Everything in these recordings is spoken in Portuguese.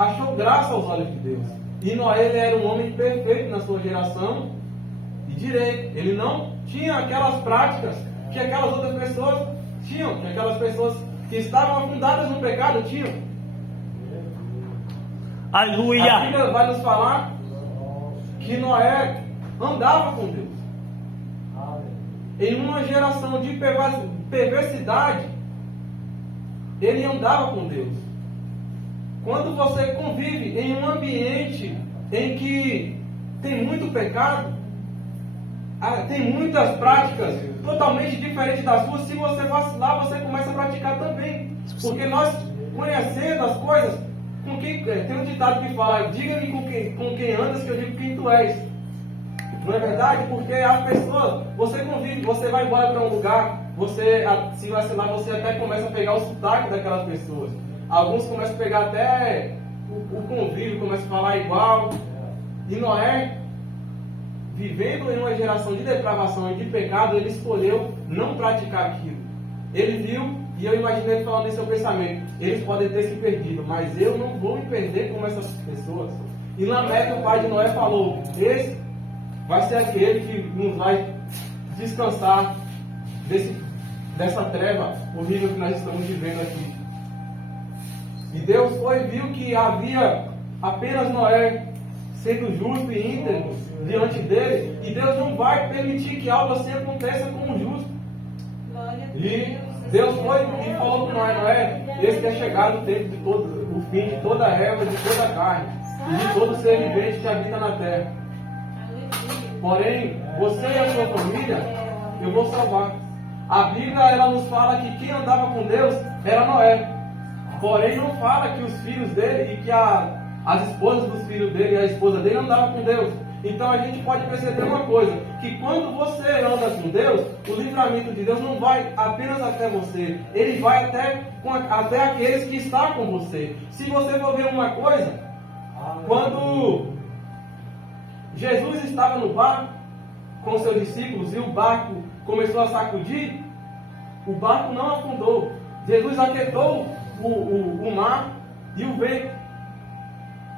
achou graça aos olhos de Deus. E Noé, ele era um homem perfeito na sua geração e direito. Ele não tinha aquelas práticas que aquelas outras pessoas tinham, que aquelas pessoas que estavam afundadas no pecado tinham. Aleluia. A Bíblia vai nos falar que Noé andava com Deus. Em uma geração de perversidade, ele andava com Deus. Quando você convive em um ambiente em que tem muito pecado, tem muitas práticas totalmente diferentes das suas, se você vacilar, você começa a praticar também. Porque nós, conhecendo as coisas, com quem, tem um ditado que fala: diga-me com quem andas, que eu digo quem tu és. Não é verdade? Porque as pessoas, você convive, você vai embora para um lugar, você, se vacilar, você até começa a pegar o sotaque daquelas pessoas. Alguns começam a pegar até o convívio, começam a falar igual. E Noé, vivendo em uma geração de depravação e de pecado, ele escolheu não praticar aquilo. Ele viu, e eu imaginei ele falando em seu pensamento: eles podem ter se perdido, mas eu não vou me perder como essas pessoas. E Lameque, o pai de Noé, falou: esse vai ser aquele que nos vai descansar dessa treva horrível que nós estamos vivendo aqui. E Deus viu que havia apenas Noé sendo justo e íntegro diante dele, e Deus não vai permitir que algo assim aconteça com o justo. E Deus foi e falou com Noé: Noé, esse que é chegado o tempo de o fim de toda a erva, de toda a carne, e de todo ser vivente que habita na terra. Porém, você e a sua família, eu vou salvar. A Bíblia, ela nos fala que quem andava com Deus era Noé. Porém, não fala que os filhos dele e que as esposas dos filhos dele e a esposa dele andavam com Deus. Então a gente pode perceber uma coisa: que quando você anda com Deus, o livramento de Deus não vai apenas até você, ele vai até aqueles que estão com você. Se você for ver uma coisa, quando Jesus estava no barco com seus discípulos e o barco começou a sacudir, o barco não afundou. Jesus aquietou o mar e o vento.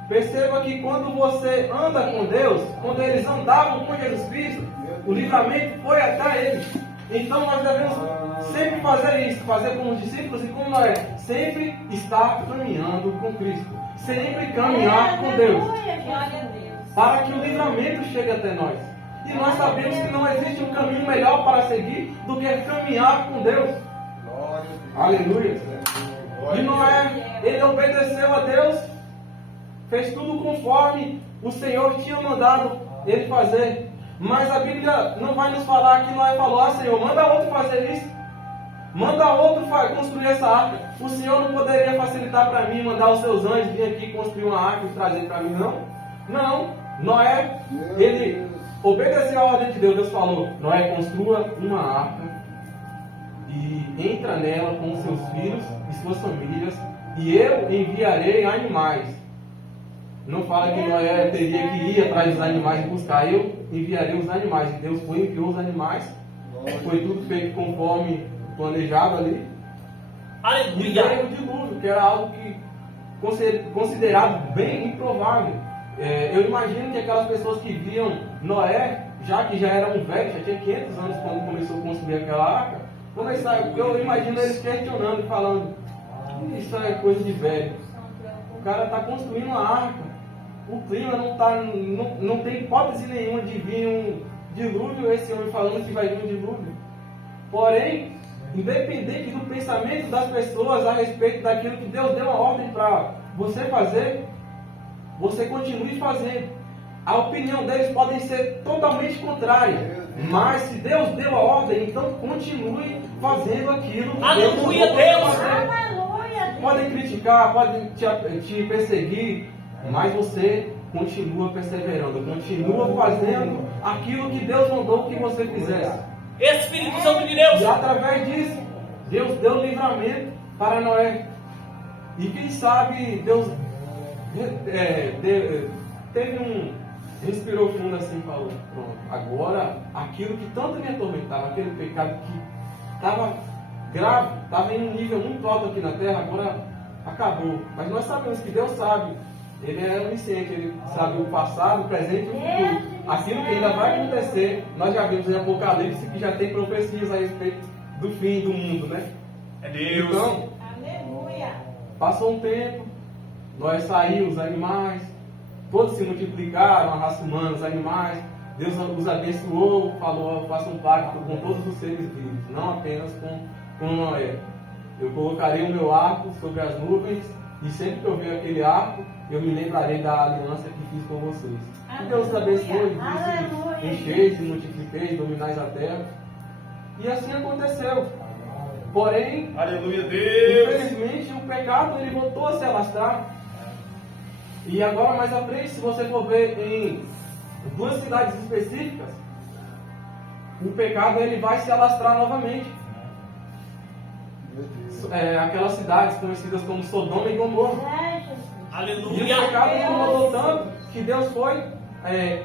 Perceba que quando você anda com Deus, quando eles andavam com Jesus Cristo, o livramento foi até eles. Então nós devemos sempre fazer isso, fazer como os discípulos e como Noé, sempre estar caminhando com Cristo, sempre caminhar com Deus, para que o livramento chegue até nós. E nós sabemos que não existe um caminho melhor para seguir do que caminhar com Deus. Aleluia. E Noé, ele obedeceu a Deus, fez tudo conforme o Senhor tinha mandado ele fazer. Mas a Bíblia não vai nos falar que Noé falou: Senhor, manda outro fazer isso, manda outro construir essa arca. O Senhor não poderia facilitar para mim, mandar os seus anjos vir aqui construir uma arca e trazer para mim? Não. Noé, ele obedeceu a ordem de Deus. Deus falou: Noé, construa uma arca e entra nela com seus filhos e suas famílias, e eu enviarei animais. Não fala que Noé teria que ir atrás dos animais e buscar. Eu enviarei os animais. E Deus enviou os animais. Foi tudo feito conforme planejado ali. E veio o dilúvio, que era algo que considerado bem improvável. Eu imagino que aquelas pessoas que viam Noé, já que já era um velho, já tinha 500 anos quando começou a construir aquela arca, eu imagino eles questionando e falando: isso é coisa de velho. O cara está construindo uma arca. O clima não tem hipótese nenhuma de vir um dilúvio, esse homem falando que vai vir um dilúvio. Porém, independente do pensamento das pessoas a respeito daquilo que Deus deu a ordem para você fazer, você continue fazendo. A opinião deles pode ser totalmente contrária, mas se Deus deu a ordem, então continue fazendo aquilo que Aleluia, Deus Deus! Podem criticar, podem te perseguir, mas você continua perseverando, continua fazendo aquilo que Deus mandou que você fizesse. Espírito Santo de Deus! E através disso, Deus deu livramento para Noé. E quem sabe Deus respirou fundo assim e falou: pronto, agora aquilo que tanto me atormentava, aquele pecado que estava grave, estava em um nível muito alto aqui na terra, agora acabou. Mas nós sabemos que Deus sabe. Ele é onisciente, Ele sabe o passado, o presente e o futuro. Aquilo que ainda vai acontecer, nós já vimos em Apocalipse que já tem profecias a respeito do fim do mundo, né? É Deus. Então, Aleluia. passou um tempo, nós saímos, os animais, todos se multiplicaram, a raça humana, os animais. Deus os abençoou, falou, faça um pacto com todos os seres vivos, não apenas com Noé. Eu colocarei o meu arco sobre as nuvens, e sempre que eu ver aquele arco, eu me lembrarei da aliança que fiz com vocês. Que Deus os abençoe, disse, encheis e multipliqueis, dominais a terra. E assim aconteceu. Porém, Aleluia, Deus. infelizmente, o pecado ele voltou a se alastrar. E agora, mais à frente, se você for ver em duas cidades específicas, o pecado ele vai se alastrar novamente. Aquelas cidades conhecidas como Sodoma e Gomorra. E Aleluia. o pecado incomodou tanto que Deus foi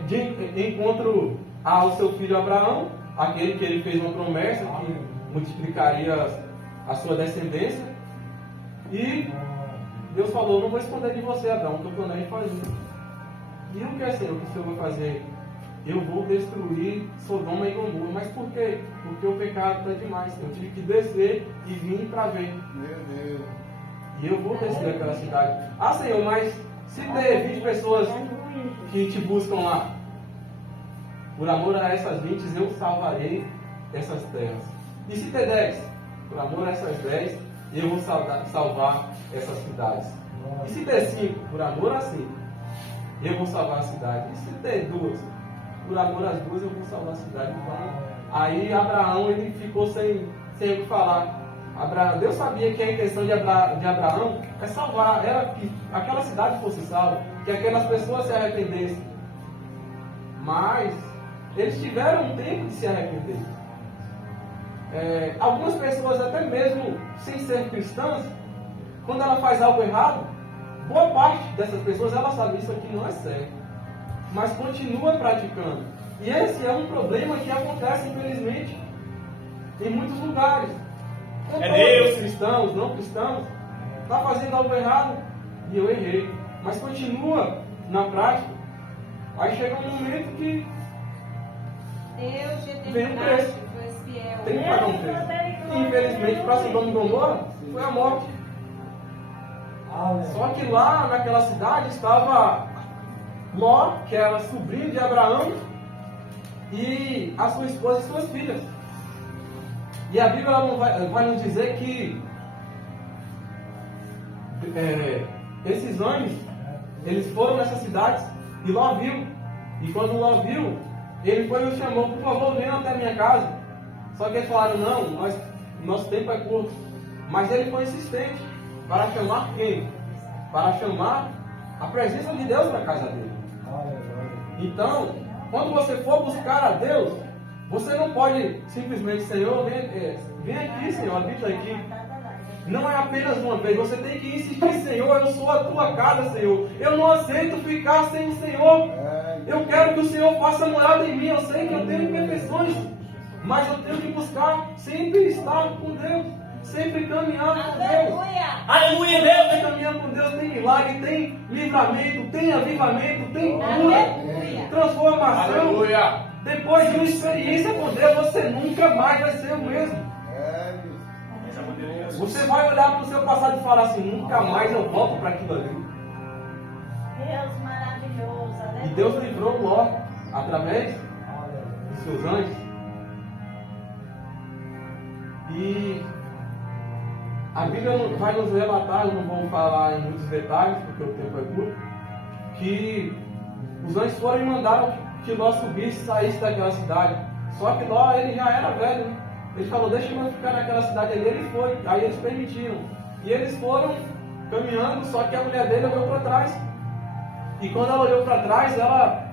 de encontro ao seu filho Abraão, aquele que ele fez uma promessa que multiplicaria a sua descendência. E Deus falou: não vou esconder de você, Abraão, o que eu planejo fazer. E o que é, Senhor, que o Senhor vai fazer? Eu vou destruir Sodoma e Gomorra. Mas por quê? Porque o pecado está demais. Eu tive que descer e vir para ver. Meu Deus. E eu vou descer aquela cidade. Ah, Senhor, mas se ter 20 pessoas que te buscam lá, por amor a essas 20, eu salvarei essas terras. E se ter 10, por amor a essas 10, eu vou salvar essas cidades. E se ter 5, por amor a 5, eu vou salvar a cidade. E se ter 2, por amor às 2, eu vou salvar a cidade. Então, aí Abraão ele ficou sem o que falar. Deus sabia que a intenção de Abraão é salvar, era que aquela cidade fosse salva, que aquelas pessoas se arrependessem. Mas eles tiveram um tempo de se arrepender. Algumas pessoas, até mesmo sem ser cristãs, quando ela faz algo errado, boa parte dessas pessoas ela sabe isso aqui não é certo, mas continua praticando. E esse é um problema que acontece, infelizmente, em muitos lugares. Deus. Cristãos, não cristãos, está fazendo algo errado e eu errei, mas continua na prática. Aí chega um momento que Deus de vem um preço, foi fiel. tem que pagar um preço. E, infelizmente, para Sodoma e Gomorra foi a morte. Só que lá naquela cidade estava Ló, que era sobrinho de Abraão, e a sua esposa e suas filhas. E a Bíblia vai nos dizer que esses anjos, eles foram nessas cidades e Ló viu. E quando Ló viu, ele foi e o chamou: por favor, venha até a minha casa. Só que eles falaram: não, nosso tempo é curto. Mas ele foi insistente para chamar quem? Para chamar a presença de Deus para a casa dele. Então, quando você for buscar a Deus, você não pode simplesmente: Senhor, vem aqui, Senhor, habita aqui. Não é apenas uma vez, você tem que insistir: Senhor, eu sou a tua casa, Senhor. Eu não aceito ficar sem o Senhor. Eu quero que o Senhor faça morada em mim. Eu sei que eu tenho imperfeições, mas eu tenho que buscar sempre estar com Deus, sempre caminhar com Deus. Aleluia, Deus. Sempre caminhar com Deus tem milagre, tem livramento, tem avivamento, tem cura, transformação. Aleluia. Depois de uma experiência com Deus, você nunca mais vai ser o mesmo. Você vai olhar para o seu passado e falar assim: nunca mais eu volto para aquilo ali. Deus maravilhoso. Aleluia. E Deus livrou Ló através dos seus anjos. E a Bíblia vai nos relatar, eu não vou falar em muitos detalhes, porque o tempo é curto, que os anjos foram e mandaram que Ló subisse e saísse daquela cidade. Só que Ló, ele já era velho, né? Ele falou: deixa eu ficar naquela cidade ali. Ele foi, aí eles permitiram. E eles foram caminhando, só que a mulher dele olhou para trás. E quando ela olhou para trás, ela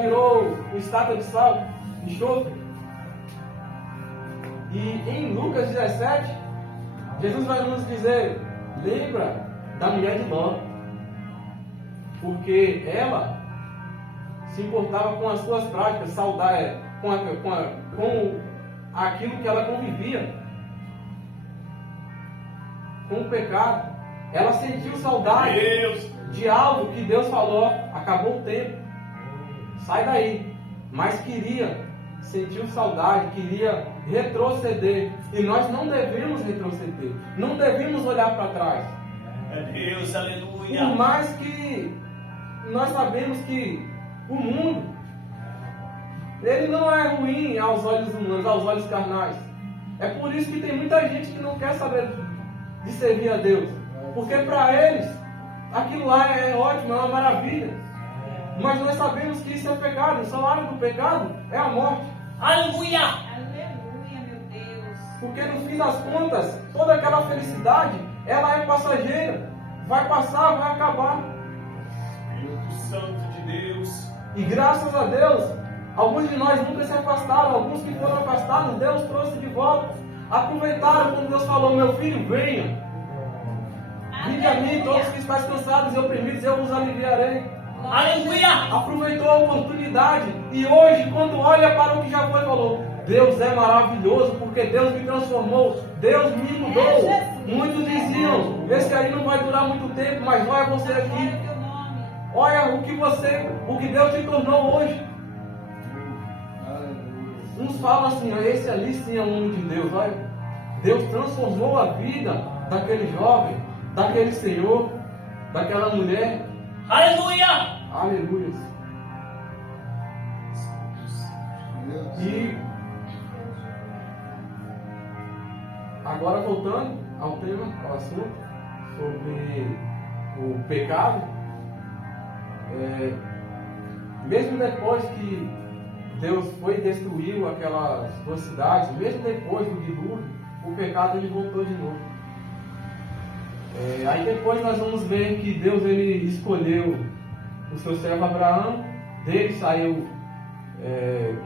virou estátua de sal, de enxofre. E em Lucas 17, Jesus vai nos dizer: lembra da mulher de Ló, porque ela se importava com as suas práticas, com aquilo que ela convivia, com o pecado. Ela sentiu saudade Deus. de algo que Deus falou, acabou o tempo, sai daí. Mas sentiu saudade, queria retroceder. E nós não devemos retroceder, não devemos olhar para trás. É Deus, Por aleluia. mais que nós sabemos que o mundo, ele não é ruim aos olhos humanos, aos olhos carnais. É por isso que tem muita gente que não quer saber de servir a Deus. Porque para eles, aquilo lá é ótimo, é uma maravilha. Mas nós sabemos que isso é pecado. O salário do pecado é a morte. Aleluia. Aleluia, meu Deus. Porque no fim das contas, toda aquela felicidade, ela é passageira. Vai passar, vai acabar. Espírito Santo de Deus. E graças a Deus, alguns de nós nunca se afastaram. Alguns que foram afastados, Deus trouxe de volta. Aproveitaram quando Deus falou: meu filho, venha. Vinde a mim, todos que estáis cansados e oprimidos, eu vos aliviarei. Aleluia. Aproveitou a oportunidade. E hoje, quando olha para o que já foi, falou: Deus é maravilhoso, porque Deus me transformou, Deus me mudou. Muitos diziam: esse aí não vai durar muito tempo, mas olha você aqui. Glória ao teu nome. Olha o que Deus te tornou hoje. Uns falam assim: esse ali sim é o homem de Deus. Olha, Deus transformou a vida daquele jovem, daquele senhor, daquela mulher. Aleluia. Aleluia. E agora voltando ao tema, ao assunto sobre o pecado, mesmo depois que Deus foi e destruiu aquelas duas cidades, mesmo depois do dilúvio, o pecado ele voltou de novo. Aí depois nós vamos ver que Deus ele escolheu o seu servo Abraão, dele saiu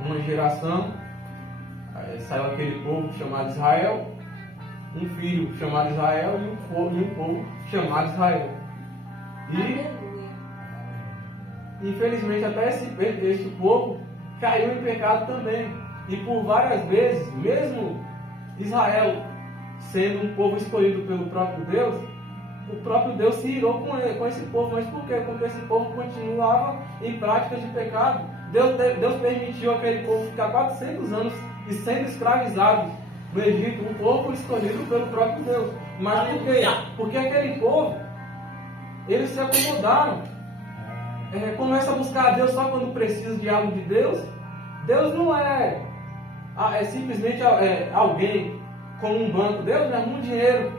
uma geração, saiu aquele povo chamado Israel, um filho chamado Israel e um povo chamado Israel. E Aleluia. infelizmente até esse povo caiu em pecado também. E por várias vezes, mesmo Israel sendo um povo escolhido pelo próprio Deus, o próprio Deus se irou com esse povo. Mas por quê? Porque esse povo continuava em práticas de pecado. Deus permitiu aquele povo ficar 400 anos e sendo escravizado no Egito, um povo escolhido pelo próprio Deus. Mas por quê? Porque aquele povo, eles se acomodaram. Começa a buscar a Deus só quando precisa de algo de Deus. Deus não é simplesmente alguém como um banco. Deus me arruma um dinheiro.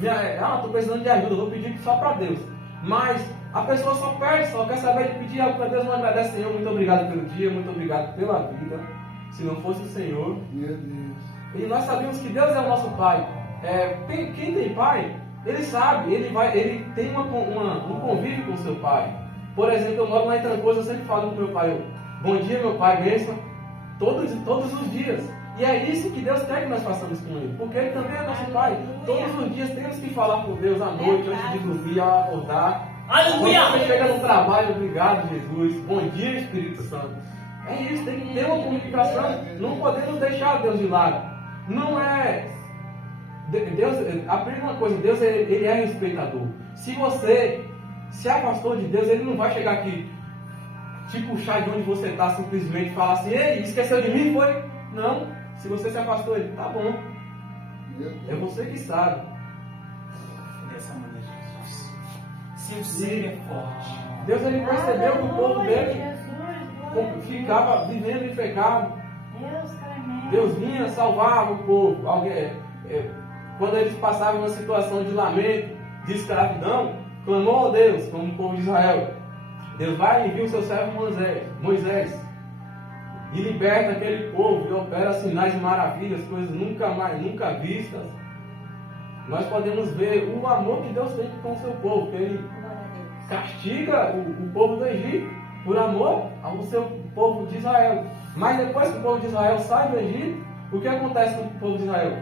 Estou precisando de ajuda, vou pedir só para Deus. Mas a pessoa só perde, só quer saber de pedir algo para Deus, não agradece. Senhor, muito obrigado pelo dia, muito obrigado pela vida. Se não fosse o Senhor. Meu Deus. E nós sabemos que Deus é o nosso Pai. Quem tem pai, ele sabe, ele tem um convívio com o seu pai. Por exemplo, eu moro lá em Trancoso, eu sempre falo com meu pai: bom dia, meu pai, bênção, todos os dias. E é isso que Deus quer que nós façamos com Ele, porque Ele também é nosso Pai. Todos os dias temos que falar com Deus à noite, antes de dormir, ao acordar. Aleluia. Quando você chega no trabalho: obrigado, Jesus, bom dia, Espírito Santo. É isso, tem que ter uma comunicação. Não podemos deixar Deus de lado. Não é... Deus, aprenda uma coisa: Deus ele é respeitador. Se você se afastou de Deus, Ele não vai chegar aqui, te puxar de onde você está, simplesmente falar assim: ei, esqueceu de mim, foi? Não. Se você se afastou, Ele, tá bom. É você que sabe. Dessa maneira, Jesus. Seu ser é forte. Deus ele percebeu que o povo dele Jesus, ficava vivendo em pecado. Deus tremendo. Deus vinha, salvava o povo. Quando eles passavam uma situação de lamento, de escravidão, clamou a Deus, como o povo de Israel. Deus vai e envia o seu servo Moisés, e liberta aquele povo, e opera sinais e maravilhas, coisas nunca vistas. Nós podemos ver o amor que Deus tem com o seu povo, que Ele castiga o povo do Egito por amor ao seu povo de Israel. Mas depois que o povo de Israel sai do Egito, o que acontece com o povo de Israel?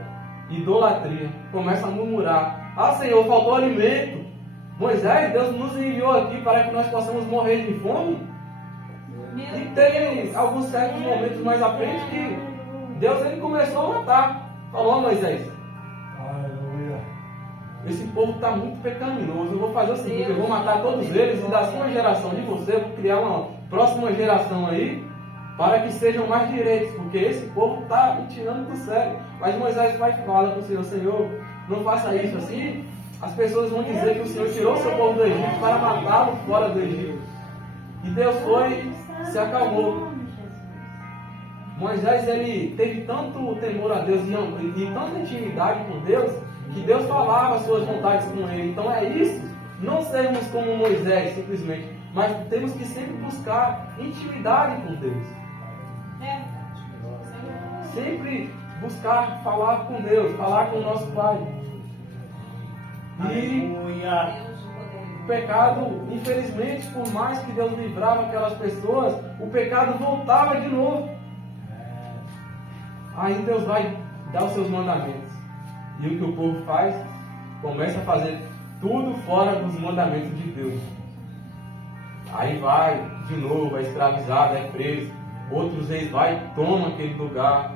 Idolatria. Começa a murmurar: ah, Senhor, faltou alimento. Moisés, Deus nos enviou aqui para que nós possamos morrer de fome. E tem alguns certos momentos mais à frente que Deus ele começou a matar. Falou a Moisés: esse povo está muito pecaminoso. Eu vou fazer o seguinte, eu vou matar todos eles e da sua geração de você, eu vou criar uma próxima geração aí, para que sejam mais direitos, porque esse povo está me tirando do sério. Mas Moisés vai e fala para o Senhor, Senhor, não faça isso assim. As pessoas vão dizer que o Senhor tirou seu povo do Egito para matá-lo fora do Egito. E Deus foi e se acalmou. Moisés, ele teve tanto temor a Deus e tanta intimidade com Deus, que Deus falava as suas vontades com ele. Então é isso, não sermos como Moisés simplesmente, mas temos que sempre buscar intimidade com Deus. Sempre buscar falar com Deus, falar com o nosso Pai. E o pecado, infelizmente, por mais que Deus livrava aquelas pessoas, o pecado voltava de novo. Aí Deus vai dar os seus mandamentos. E o que o povo faz? Começa a fazer tudo fora dos mandamentos de Deus. Aí vai, de novo, é escravizado, é preso. Outros reis vai, toma aquele lugar,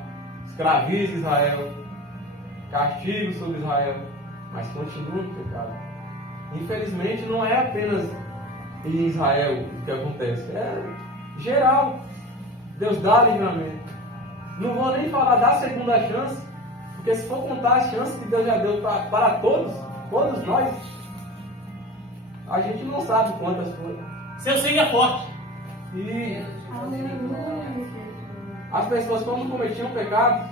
escraviza Israel, castigo sobre Israel, mas continua no pecado. Infelizmente não é apenas em Israel o que acontece, é geral. Deus dá livramento. Não vou nem falar da segunda chance, porque se for contar as chances que Deus já deu para todos nós, a gente não sabe quantas foram. Seu sangue é forte. E as pessoas, quando cometiam pecados,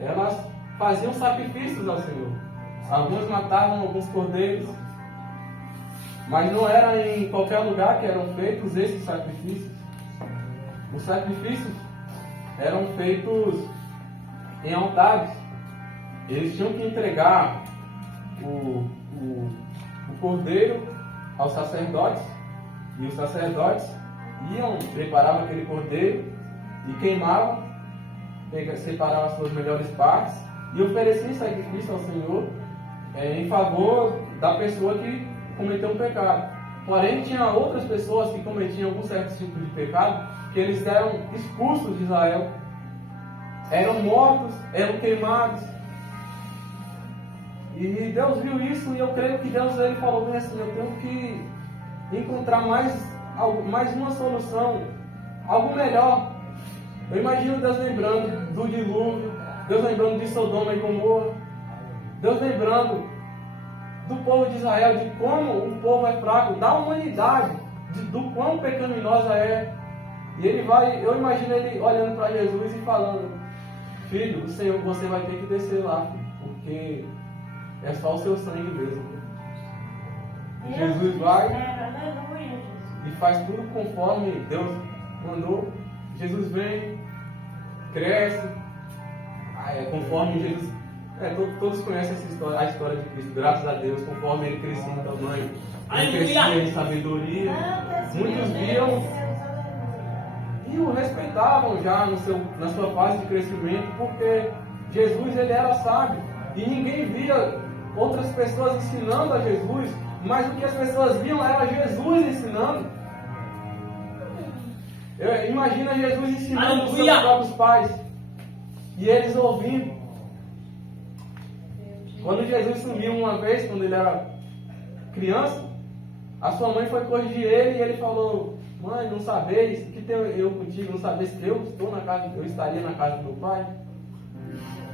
elas faziam sacrifícios ao Senhor. Alguns matavam alguns cordeiros, mas não era em qualquer lugar que eram feitos esses sacrifícios. Os sacrifícios eram feitos em altares. Eles tinham que entregar o cordeiro aos sacerdotes, e os sacerdotes preparavam aquele cordeiro e queimavam, separavam as suas melhores partes e ofereciam sacrifício ao Senhor em favor da pessoa que cometeu um pecado. Porém, tinha outras pessoas que cometiam algum certo tipo de pecado, que eles eram expulsos de Israel, eram mortos, eram queimados. E Deus viu isso, e eu creio que Deus ele falou bem assim: eu tenho que encontrar mais uma solução, algo melhor. Eu imagino Deus lembrando do dilúvio, Deus lembrando de Sodoma e Gomorra, Deus lembrando do povo de Israel, de como o povo é fraco, da humanidade, do quão pecaminosa é. E eu imagino ele olhando para Jesus e falando: filho, o Senhor, você vai ter que descer lá, filho, porque é só o seu sangue mesmo. Jesus vai e faz tudo conforme Deus mandou. Jesus vem, cresce, conforme Jesus. Todos conhecem essa história, a história de Cristo, graças a Deus, conforme ele crescia em tamanho, ele crescia em sabedoria. Muitos viam e o respeitavam já na sua fase de crescimento, porque Jesus ele era sábio e ninguém via outras pessoas ensinando a Jesus, mas o que as pessoas viam era Jesus ensinando. Imagina Jesus ensinando os seus próprios pais e eles ouvindo. Quando Jesus sumiu uma vez, quando ele era criança, a sua mãe foi corrigir ele e ele falou: mãe, não sabeis que tenho eu contigo, não sabeis que eu estaria na casa do meu pai?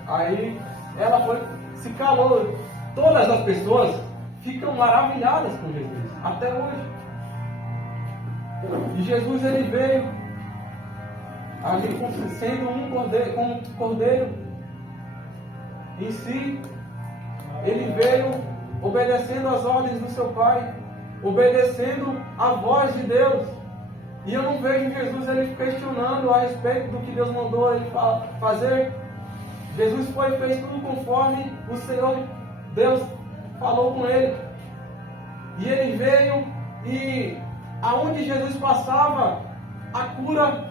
Aí ela se calou. Todas as pessoas ficam maravilhadas com Jesus, até hoje. E Jesus ele veio ali sendo um cordeiro em si. Ele veio obedecendo às ordens do seu Pai, obedecendo à voz de Deus. E eu não vejo Jesus ele questionando a respeito do que Deus mandou ele fazer. Jesus fez tudo conforme o Senhor Deus falou com ele. E ele veio e aonde Jesus passava, a cura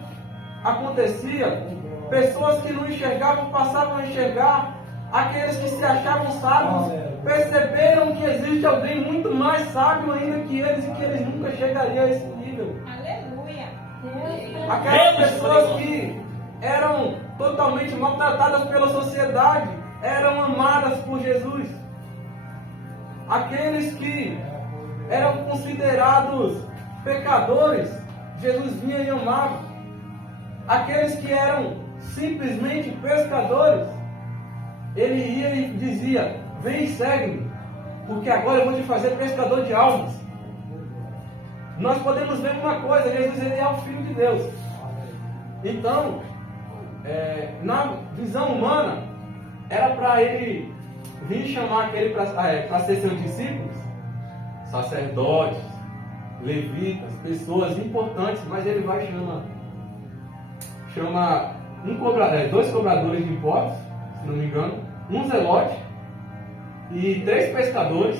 acontecia. Pessoas que não enxergavam passavam a enxergar. Aqueles que se achavam sábios perceberam que existe alguém muito mais sábio ainda que eles e que eles nunca chegariam a esse nível. Aleluia. Aquelas pessoas que eram totalmente maltratadas pela sociedade eram amadas por Jesus. aqueles que eram considerados pecadores, Jesus vinha e amava. Aqueles que eram simplesmente pescadores, ele ia e dizia: vem e segue-me, porque agora eu vou te fazer pescador de almas. Nós podemos ver uma coisa: Jesus, ele é o Filho de Deus. Então, na visão humana, era para ele vir chamar aquele para ser seus discípulos, sacerdotes, levitas, pessoas importantes, mas ele vai chama dois cobradores de impostos, se não me engano, um zelote e 3 pescadores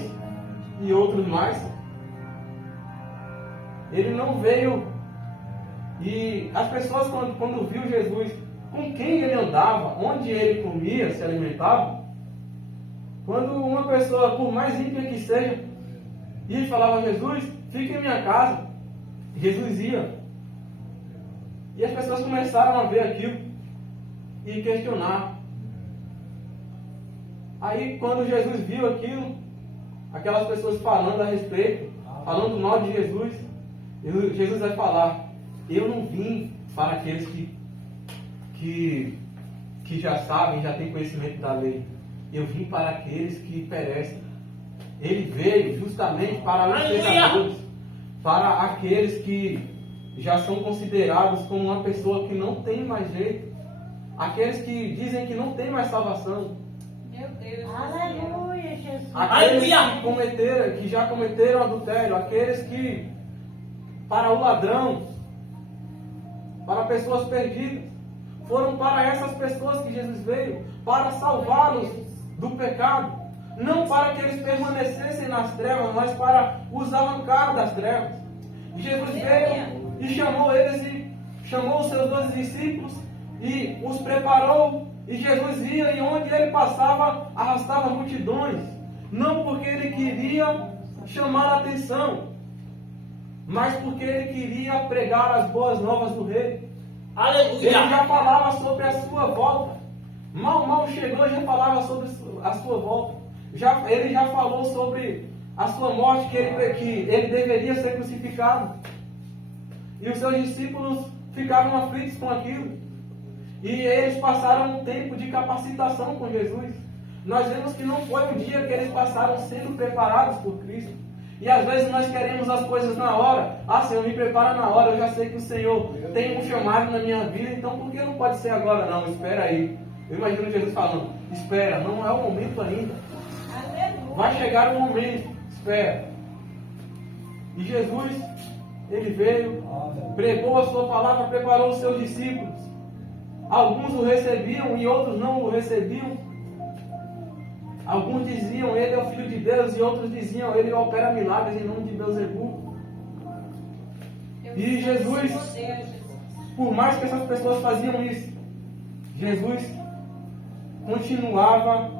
e outros mais. Ele não veio, e as pessoas quando viu Jesus, com quem ele andava, onde ele comia, se alimentava, quando uma pessoa, por mais ímpia que seja, ia e falava: Jesus, fica em minha casa, Jesus ia. E as pessoas começaram a ver aquilo e questionar. Aí quando Jesus viu aquilo, aquelas pessoas falando a respeito, falando mal de Jesus, Jesus vai falar: eu não vim para aqueles que já sabem, já têm conhecimento da lei. Eu vim para aqueles que perecem. Ele veio justamente para os pecadores, para aqueles que já são considerados como uma pessoa que não tem mais jeito, aqueles que dizem que não tem mais salvação. Meu Deus. Aleluia, Jesus. Aqueles que já cometeram adultério, aqueles que, para o ladrão, para pessoas perdidas, foram para essas pessoas que Jesus veio, para salvá-los do pecado, não para que eles permanecessem nas trevas, mas para os arrancar das trevas. E Jesus veio e chamou eles, e chamou os seus 12 discípulos e os preparou. E Jesus ia, e onde ele passava, arrastava multidões, não porque ele queria chamar a atenção, mas porque ele queria pregar as boas novas do rei. Aleluia. Ele já falava sobre a sua volta. Mal chegou, já falava sobre a sua volta. Ele já falou sobre a sua morte, que ele deveria ser crucificado. E os seus discípulos ficavam aflitos com aquilo. E eles passaram um tempo de capacitação com Jesus. Nós vemos que não foi um dia que eles passaram sendo preparados por Cristo. E às vezes nós queremos as coisas na hora. Ah, Senhor, me prepara na hora. Eu já sei que o Senhor tem um chamado na minha vida. Então por que não pode ser agora? Não, espera aí. Eu imagino Jesus falando: espera, não é o momento ainda. Aleluia. Vai chegar o momento, espera. E Jesus, ele veio, pregou a sua palavra, preparou os seus discípulos. Alguns o recebiam e outros não o recebiam. Alguns diziam: ele é o Filho de Deus, e outros diziam: ele opera milagres em nome de Beelzebub. E Jesus, por mais que essas pessoas faziam isso, Jesus continuava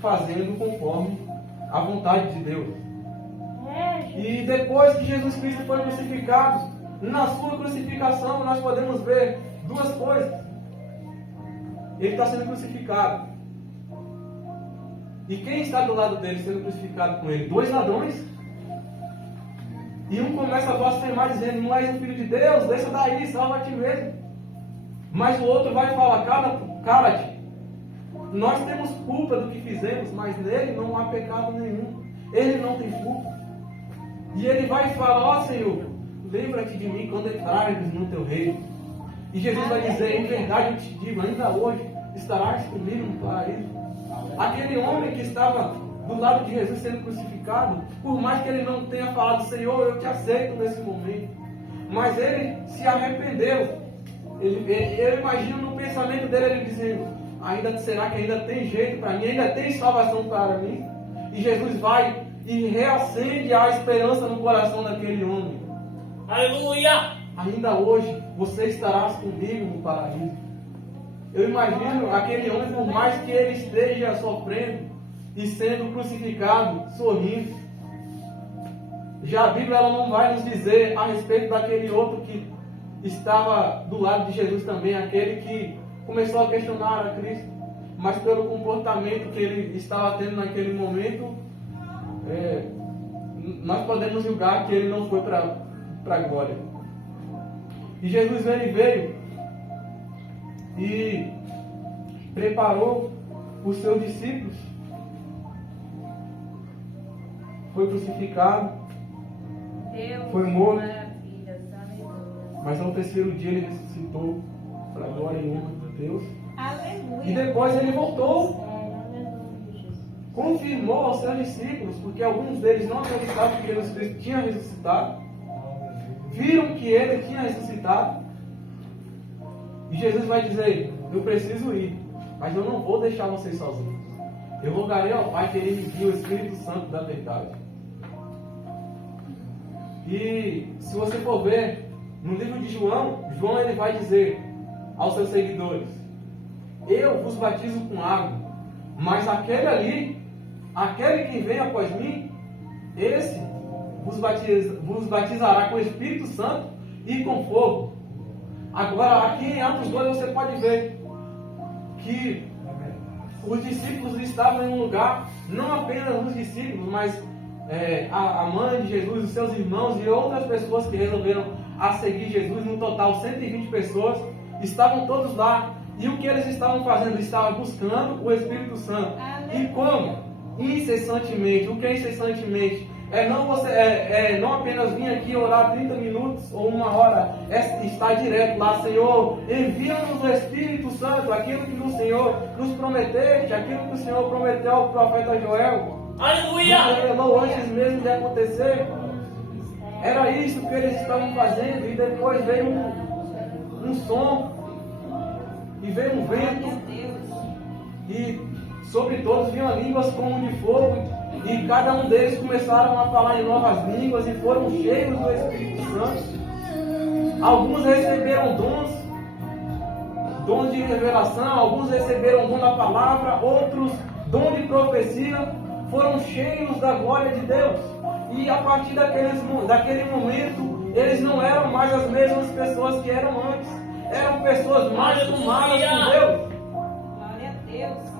fazendo conforme a vontade de Deus. E depois que Jesus Cristo foi crucificado, na sua crucificação nós podemos ver duas coisas. Ele está sendo crucificado. E quem está do lado dele sendo crucificado com ele? 2 ladrões. E um começa a blasfemar dizendo: não és o Filho de Deus, deixa daí, salva a ti mesmo. Mas o outro vai falar: cala-te. Nós temos culpa do que fizemos, mas nele não há pecado nenhum. Ele não tem culpa. E ele vai falar: ó Senhor, lembra-te de mim quando entrares no teu reino. E Jesus vai dizer: em verdade eu te digo, ainda hoje estarás comigo no paraíso. Aquele homem que estava do lado de Jesus sendo crucificado, por mais que ele não tenha falado: Senhor, eu te aceito nesse momento, mas ele se arrependeu. Eu imagino no pensamento dele ele dizendo: será que ainda tem jeito para mim? Ainda tem salvação para mim? E Jesus vai e reacende a esperança no coração daquele homem. Aleluia. Ainda hoje você estarás comigo no paraíso. Eu imagino aquele homem, por mais que ele esteja sofrendo e sendo crucificado, sorrindo. Já a Bíblia ela não vai nos dizer a respeito daquele outro que estava do lado de Jesus também, aquele que começou a questionar a Cristo, mas pelo comportamento que ele estava tendo naquele momento, nós podemos julgar que ele não foi para a glória. E Jesus ele veio e preparou os seus discípulos. Foi crucificado, foi morto, mas ao terceiro dia ele ressuscitou para a glória e honra de Deus. Aleluia. E depois ele voltou, confirmou aos seus discípulos, porque alguns deles não acreditavam que Jesus Cristo tinha ressuscitado, viram que ele tinha ressuscitado, e Jesus vai dizer: eu preciso ir, mas eu não vou deixar vocês sozinhos. Eu rogarei ao Pai que ele me envie o Espírito Santo da verdade. E se você for ver no livro de João, João ele vai dizer aos seus seguidores: eu vos batizo com água, mas aquele que vem após mim, esse vos batizará com o Espírito Santo e com fogo. Agora, aqui em Atos 2 você pode ver que os discípulos estavam em um lugar, não apenas os discípulos, mas a mãe de Jesus, os seus irmãos e outras pessoas que resolveram a seguir Jesus, no total 120 pessoas, estavam todos lá. E o que eles estavam fazendo? Estavam buscando o Espírito Santo. E como? Incessantemente. O que é incessantemente? Não apenas vir aqui orar 30 minutos ou uma hora, estar direto lá: Senhor, envia-nos o Espírito Santo, aquilo que o Senhor nos prometeu, aquilo que o Senhor prometeu ao profeta Joel. Aleluia! Revelou antes mesmo de acontecer. Era isso que eles estavam fazendo, e depois veio um som, e veio um vento, e sobre todos vinham línguas como de fogo, e cada um deles começaram a falar em novas línguas e foram cheios do Espírito Santo. Alguns receberam dons de revelação, alguns receberam dom da palavra, outros dom de profecia, foram cheios da glória de Deus. E a partir daquele momento, eles não eram mais as mesmas pessoas que eram antes. Eram pessoas mais tomadas com Deus. Glória a Deus.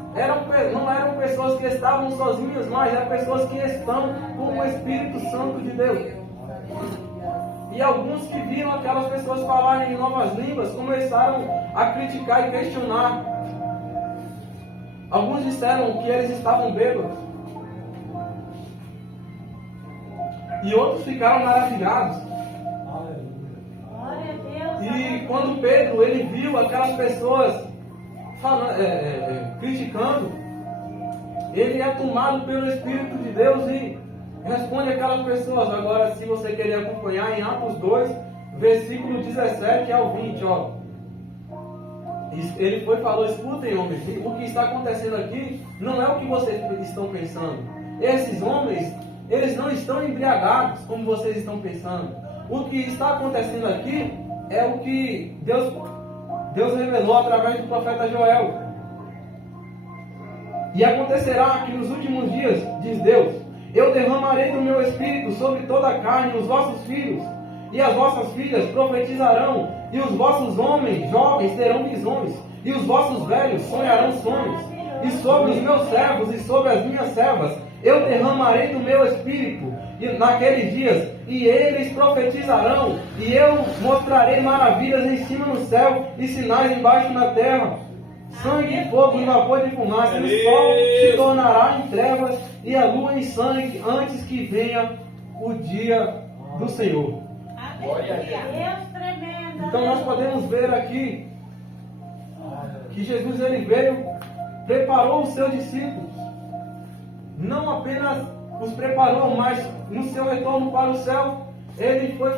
Não eram pessoas que estavam sozinhas mais, eram pessoas que estão com o Espírito Santo de Deus. E alguns que viram aquelas pessoas falarem em novas línguas começaram a criticar e questionar. Alguns disseram que eles estavam bêbados. E outros ficaram maravilhados. Glória a Deus. E quando Pedro ele viu aquelas pessoas criticando, ele é tomado pelo Espírito de Deus e responde aquelas pessoas. Agora, se você querer acompanhar, em Atos 2, versículo 17 ao 20, ó. Ele falou: escutem, homens, o que está acontecendo aqui não é o que vocês estão pensando. Esses homens, eles não estão embriagados como vocês estão pensando. O que está acontecendo aqui é o que Deus revelou através do profeta Joel. E acontecerá que nos últimos dias, diz Deus, eu derramarei do meu espírito sobre toda a carne. Os vossos filhos e as vossas filhas profetizarão, e os vossos homens jovens terão visões, e os vossos velhos sonharão sonhos. E sobre os meus servos e sobre as minhas servas eu derramarei do meu espírito naqueles dias, e eles profetizarão, e eu mostrarei maravilhas em cima no céu e sinais embaixo na terra, sangue, fogo e vapor de fumaça. E o sol se tornará em trevas e a lua em sangue, antes que venha o dia do Senhor. Aleluia. Deus tremendo. Então nós podemos ver aqui que Jesus ele veio, preparou os seus discípulos, não apenas os preparou, mas no seu retorno para o céu, ele foi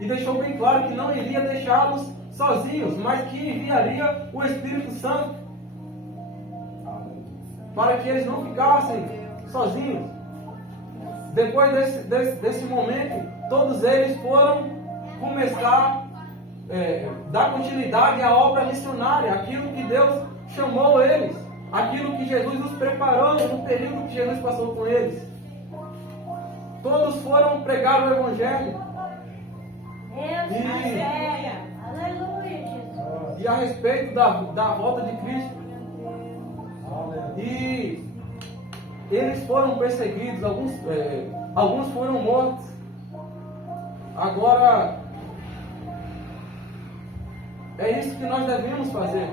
e deixou bem claro que não iria deixá-los sozinhos, mas que enviaria o Espírito Santo para que eles não ficassem sozinhos. Depois desse momento, todos eles foram começar a dar continuidade à obra missionária, aquilo que Deus chamou eles, aquilo que Jesus os preparou no período que Jesus passou com eles. Todos foram pregar o Evangelho. Aleluia, Jesus. E a respeito da volta de Cristo. E eles foram perseguidos, alguns foram mortos. Agora, é isso que nós devemos fazer.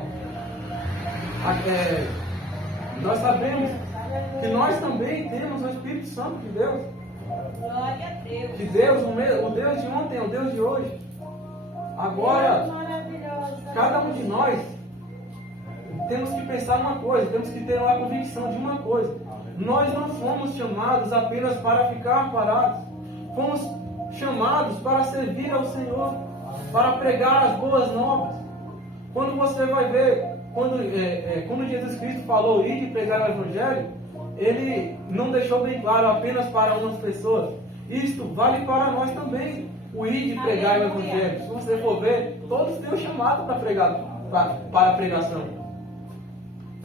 Nós sabemos que nós também temos o Espírito Santo de Deus. Glória a Deus. Que Deus, o Deus de ontem é o Deus de hoje. Agora, cada um de nós temos que pensar uma coisa, temos que ter a convicção de uma coisa. Nós não fomos chamados apenas para ficar parados. Fomos chamados para servir ao Senhor, para pregar as boas novas. Quando você vai ver, quando Jesus Cristo falou ir e pregar o Evangelho, Ele não deixou bem claro apenas para umas pessoas. Isto vale para nós também, o ir e pregar o Evangelho. Se você for ver, todos têm o chamado para pregar, para a pregação.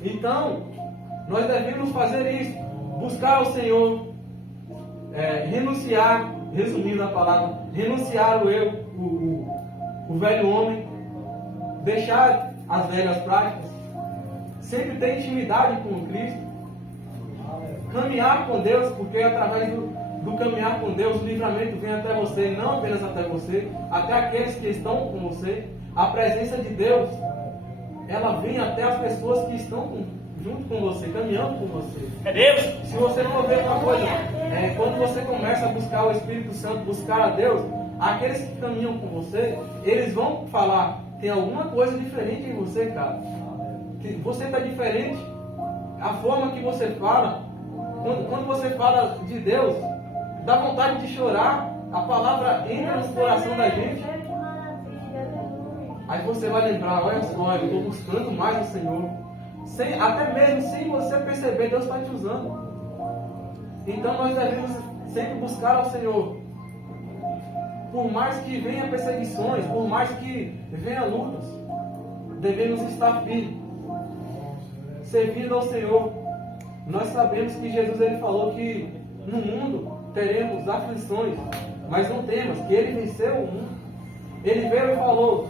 Então, nós devemos fazer isso, buscar o Senhor, renunciar, resumindo a palavra, renunciar o eu, o velho homem, deixar as velhas práticas, sempre ter intimidade com o Cristo, caminhar com Deus, porque através do caminhar com Deus, o livramento vem até você, não apenas até você, até aqueles que estão com você. A presença de Deus, ela vem até as pessoas que estão junto com você, caminhando com você. É Deus. Se você não ver uma coisa, quando você começa a buscar o Espírito Santo, buscar a Deus, aqueles que caminham com você, eles vão falar, tem alguma coisa diferente em você, cara. Que você está diferente. A forma que você fala, quando você fala de Deus, dá vontade de chorar. A palavra entra no coração da gente. Aí você vai lembrar, olha só, eu estou buscando mais o Senhor. Até mesmo sem você perceber, Deus está te usando. Então nós devemos sempre buscar ao Senhor. Por mais que venha perseguições, por mais que venha lutas, devemos estar firmes, servindo ao Senhor. Nós sabemos que Jesus ele falou que no mundo teremos aflições, mas não temas, que Ele venceu o mundo. Ele veio e falou,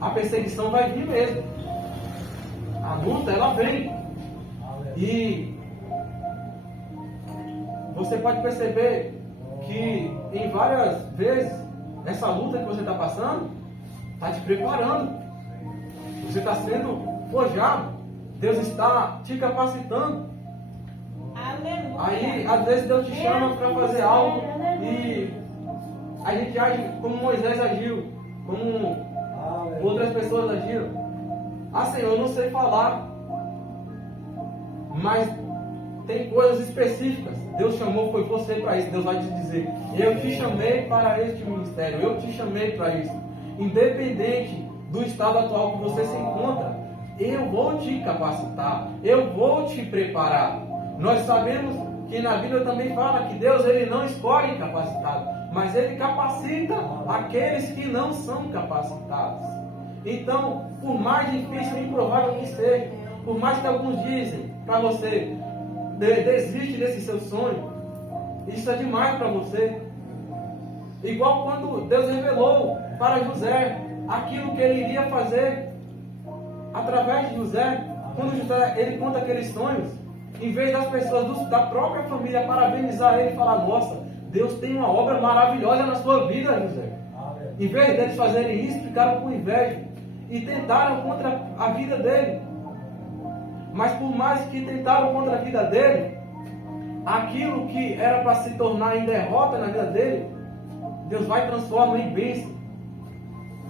a perseguição vai vir mesmo. A luta, ela vem. E você pode perceber que em várias vezes, essa luta que você está passando, está te preparando. Você está sendo forjado. Deus está te capacitando. Aleluia. Aí, às vezes, Deus te chama para fazer algo e a gente age como Moisés agiu, como outras pessoas agiram. Ah, Senhor, eu não sei falar, mas tem coisas específicas. Deus chamou, foi você para isso. Deus vai te dizer, eu te chamei para este ministério, eu te chamei para isso. Independente do estado atual que você se encontra, eu vou te capacitar, eu vou te preparar. Nós sabemos que na Bíblia também fala que Deus ele não escolhe incapacitados, mas Ele capacita aqueles que não são capacitados. Então, por mais difícil e improvável que seja, por mais que alguns dizem para você, desiste desse seu sonho, isso é demais para você. Igual quando Deus revelou para José aquilo que ele iria fazer através de José. Quando José ele conta aqueles sonhos, em vez das pessoas da própria família parabenizar ele e falar, nossa, Deus tem uma obra maravilhosa na sua vida, José. Em vez deles fazerem isso, ficaram com inveja e tentaram contra a vida dele. Mas por mais que tentaram contra a vida dele, aquilo que era para se tornar em derrota na vida dele, Deus vai transformar em bênção.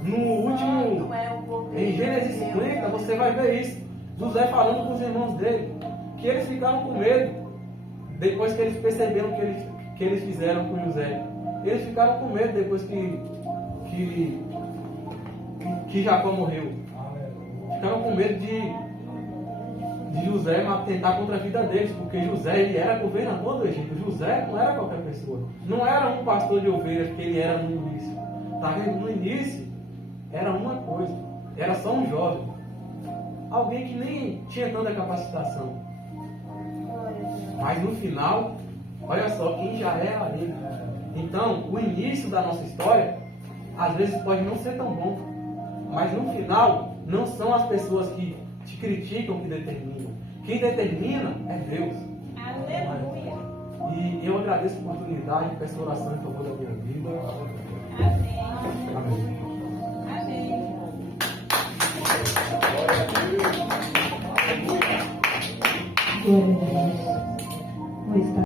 No último, em Gênesis 50, você vai ver isso. José falando com os irmãos dele, que eles ficaram com medo, depois que eles perceberam que eles fizeram com José. Eles ficaram com medo depois que Jacó morreu. Ficaram com medo de José tentar contra a vida deles, porque José ele era governador do Egito. José não era qualquer pessoa, não era um pastor de ovelhas que ele era no início. Tá vendo? No início era uma coisa, era só um jovem, alguém que nem tinha tanta capacitação. Mas no final, olha só quem já era ele. Então, o início da nossa história às vezes pode não ser tão bom, mas no final não são as pessoas que te criticam que determinam. Quem determina é Deus. Aleluia. E eu agradeço a oportunidade que essa oração tomou da minha vida. Amém. Amém. Amém. Glória a Deus. Pois está.